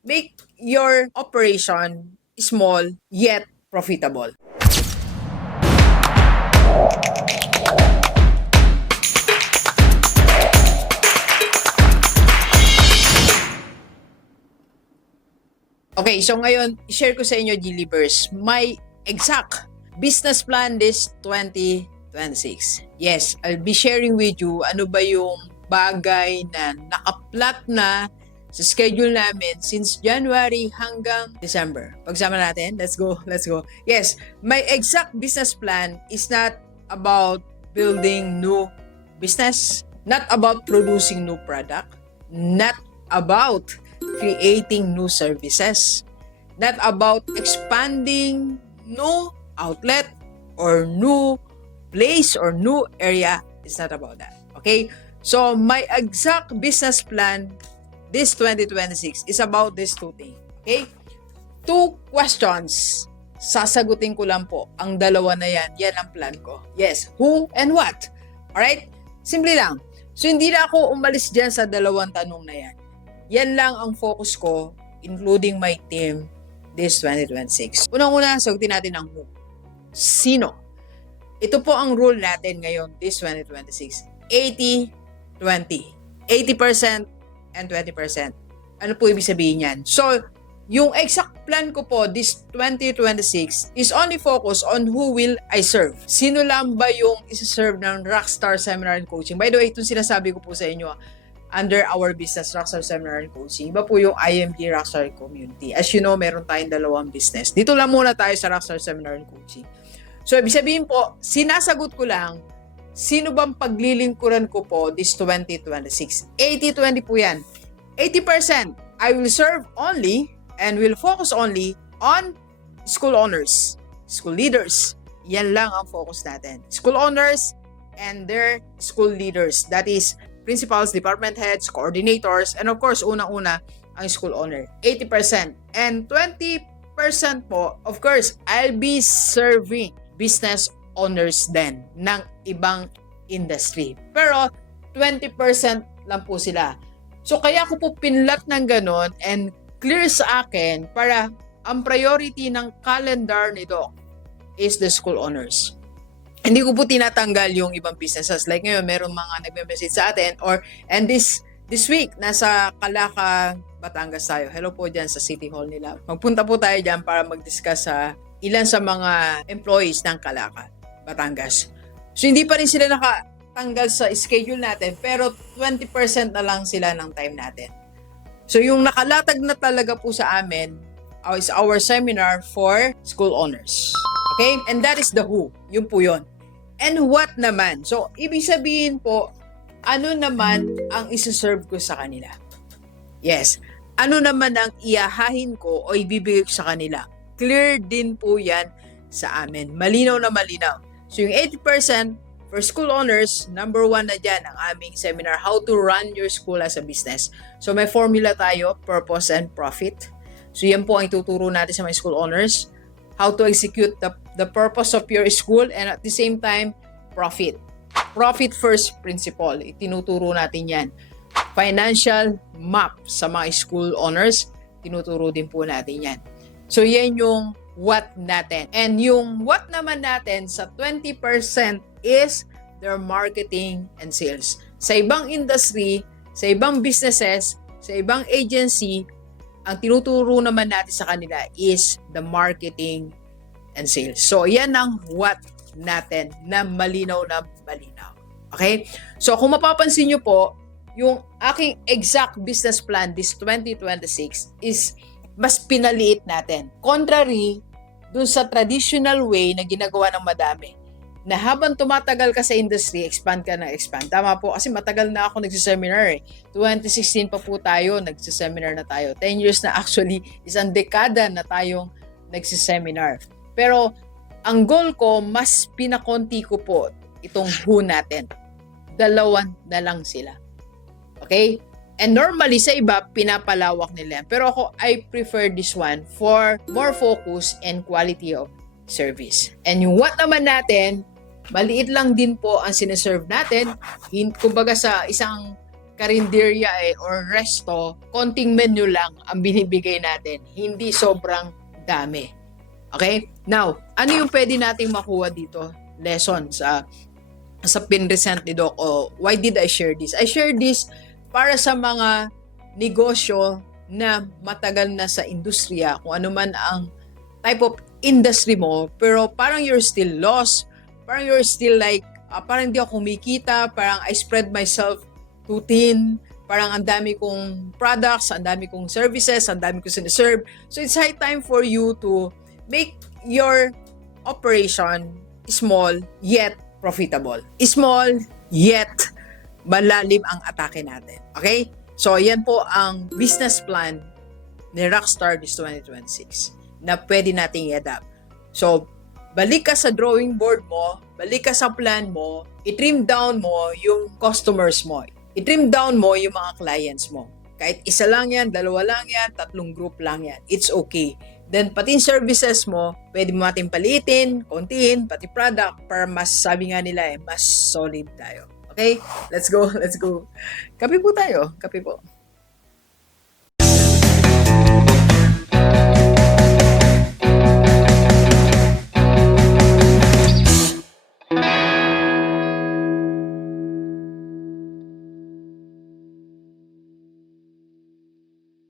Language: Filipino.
make your operation small yet profitable. Okay, so ngayon, i-share ko sa inyo, Gilibers, my exact business plan this 2026. Yes, I'll be sharing with you ano ba yung bagay na nakaplot na sa schedule namin since January hanggang December. Pagsama natin, let's go. Yes, my exact business plan is not about building new business, not about producing new product, not about creating new services, not about expanding new outlet or new place or new area. It's not about that. Okay? So, my exact business plan this 2026 is about these two things. Okay? 2 questions. Sasagutin ko lang po. Ang dalawa na yan. Yan ang plan ko. Yes. Who and what? Alright? Simple lang. So, hindi na ako umalis dyan sa dalawang tanong na yan. Yan lang ang focus ko, including my team, this 2026. Unang-una, sagutin natin ang who. Sino? Ito po ang rule natin ngayon, this 2026. 80-20. 80% and 20%. Ano po ibig sabihin yan? So, yung exact plan ko po, this 2026, is only focus on who will I serve. Sino lang ba yung isa-serve ng Rockstar Seminar and Coaching? By the way, itong sinasabi ko po sa inyo, under our business, Rockstar Seminar and Coaching. Iba po yung IMG Rockstar Community. As you know, meron tayong dalawang business. Dito lang muna tayo sa Rockstar Seminar and Coaching. So, ibig sabihin po, sinasagot ko lang, sino bang paglilingkuran ko po this 2026? 80-20 po yan. 80%, I will serve only and will focus only on school owners, school leaders. Yan lang ang focus natin. School owners and their school leaders. That is principals, department heads, coordinators, and of course, unang-una, ang school owner. 80%. And 20% po, of course, I'll be serving business owners din ng ibang industry. Pero, 20% lang po sila. So, kaya ko po pinlat ng ganon and clear sa akin para ang priority ng calendar nito is the school owners. Hindi ko po tinatanggal yung ibang businesses. Like ngayon, meron mga nagme-message sa atin and this week, nasa Calaca, Batangas tayo. Hello po dyan sa City Hall nila. Magpunta po tayo dyan para mag-discuss sa ilan sa mga employees ng Calaca, Batangas. So, hindi pa rin sila nakatanggal sa schedule natin, pero 20% na lang sila ng time natin. So, yung nakalatag na talaga po sa amin is our seminar for school owners. Okay? And that is the who. Yun po yun. And what naman? So, ibig sabihin po, ano naman ang isuserve ko sa kanila? Yes. Ano naman ang iahahin ko o ibibigay ko sa kanila? Clear din po yan sa amin. Malinaw na malinaw. So, yung 80% for school owners, number 1 na dyan ang aming seminar, How to Run Your School as a Business. So, may formula tayo, purpose and profit. So, yan po ang ituturo natin sa mga school owners. How to execute the purpose of your school and at the same time, profit. Profit first principle. Itinuturo natin yan. Financial map sa mga school owners. Tinuturo din po natin yan. So, yan yung what natin. And yung what naman natin sa 20% is their marketing and sales. Sa ibang industry, sa ibang businesses, sa ibang agency, ang tinuturo naman natin sa kanila is the marketing and sales. So, yan ang what natin na malinaw na malinaw. Okay? So, kung mapapansin nyo po, yung aking exact business plan this 2026 is mas pinaliit natin. Contrary dun sa traditional way na ginagawa ng madami, na habang tumatagal ka sa industry, expand ka na expand. Tama po, kasi matagal na ako nagsiseminar eh. 2016 pa po tayo, nagsiseminar na tayo. 10 years na actually, isang dekada na tayong nagsiseminar. Pero, ang goal ko, mas pinakonti ko po itong who natin. 2 na lang sila. Okay? And normally, sa iba, pinapalawak nila. Pero ako, I prefer this one for more focus and quality of service. And yung what naman natin, maliit lang din po ang sineserve natin. Kumbaga sa isang karinderya or resto, konting menu lang ang binibigay natin. Hindi sobrang dami. Okay? Now, ano yung pwede nating makuha dito? Lesson sa pinresent ni Doc. Why did I share this? I share this para sa mga negosyo na matagal na sa industriya, kung ano man ang type of industry mo, pero parang you're still lost, parang you're still like, parang hindi ako kumikita, parang I spread myself too thin, parang ang dami kong products, ang dami kong services, ang dami kong siniserve. So it's high time for you to make your operation small yet profitable. Small yet malalim ang atake natin. Okay? So, yan po ang business plan ni Rockstar this 2026 na pwede nating i-adapt. So, balik ka sa drawing board mo, balik ka sa plan mo, i-trim down mo yung customers mo. I-trim down mo yung mga clients mo. Kahit isa lang yan, dalawa lang yan, 3 group lang yan. It's okay. Then, pati services mo, pwede mo natin palitin, kontiin, pati product, para mas, sabi nga nila mas solid tayo. Okay? Let's go. Kape po tayo. Kape po.